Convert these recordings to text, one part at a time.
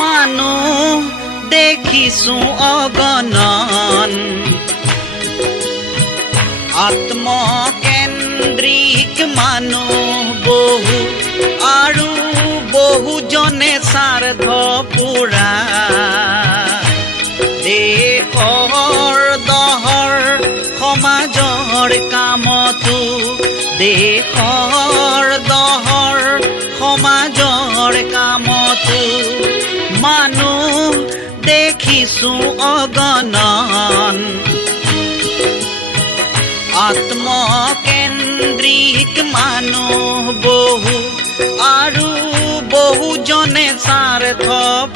মানুহ দেখিছো অগণন আত্মকেন্দ্ৰিক মানুহ বহু আৰু বহুজনে স্বাৰ্থ পুৰা দেশৰ দহৰ সমাজৰ কামতো দেশৰ দহৰ সমাজৰ কামতো মানুহ দেখিছো অগণন আত্মকেন্দ্ৰিক মানুহ বহু আৰু বহুজনে স্বাৰ্থ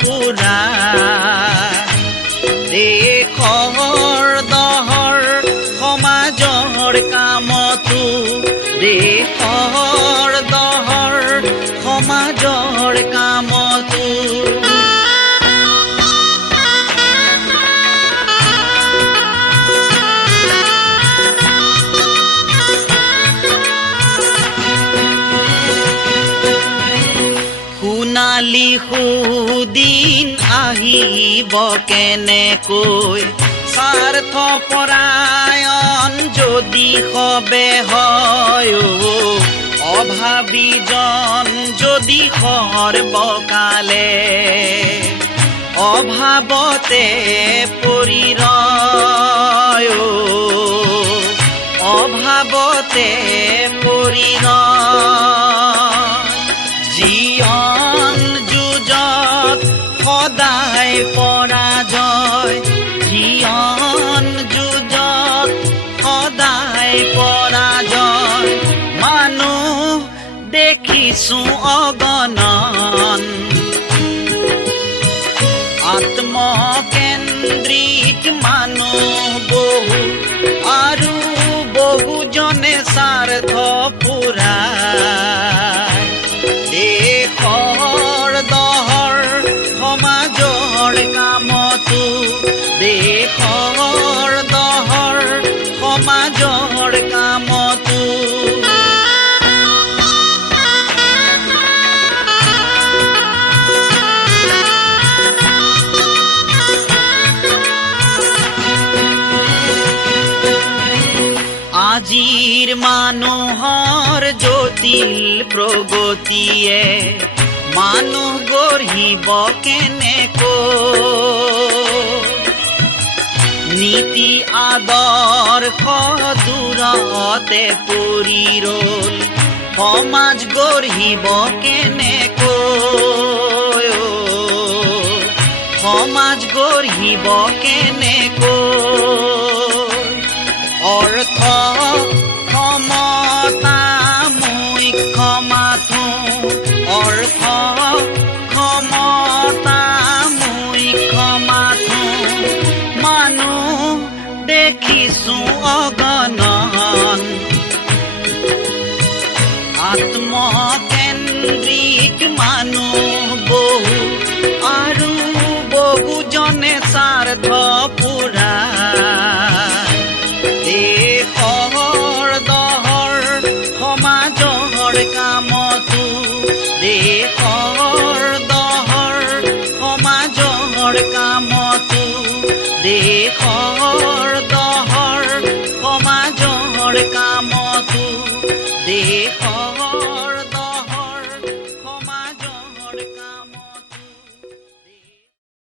পুৰা দেশৰ দহৰ সমাজৰ কামতো দেশৰ দহৰ সমাজৰ কামতো সোণালী সুদিন আহিব কেনেকৈ স্বাৰ্থপৰায়ণ যদি সবে হয় অভাৱীজন যদি সৰ্বকালে অভাৱতে পৰি ৰয় অভাৱতে পৰি ৰয় জীৱন যুঁজত সদায় পৰাজয় জীৱন যুঁজত সদায় পৰাজয় মানুহ দেখিছো অগণন আত্মকেন্দ্ৰিক মানুহ বহু আৰু বহুজনে স্বাৰ্থ পুৰা দেশৰ দহৰ সমাজৰ কামতো দেশৰ দহৰ সমাজৰ কামতো আজিৰ মানুহৰ জটিল প্ৰগতিয়ে মানুহ গঢ়িব কেনেকৈ নীতি আদৰ্শ দূৰতে পৰি ৰল সমাজ গঢ়িব কেনেকৈ সমাজ গঢ়িব কেনেকৈ অৰ্থ ক্ষমতা মুখ্যমাথো অৰ্থ ক্ষমতা মুখ্যমাথো মানুহ দেখিছো অগণন আত্মকেন্দ্ৰিক মানুহ বহু আৰু বহুজনে স্বাৰ্থ পুৰা দেশৰ দহৰ সমাজৰ কামতো দেশৰ দহৰ সমাজৰ কামতো দেশৰ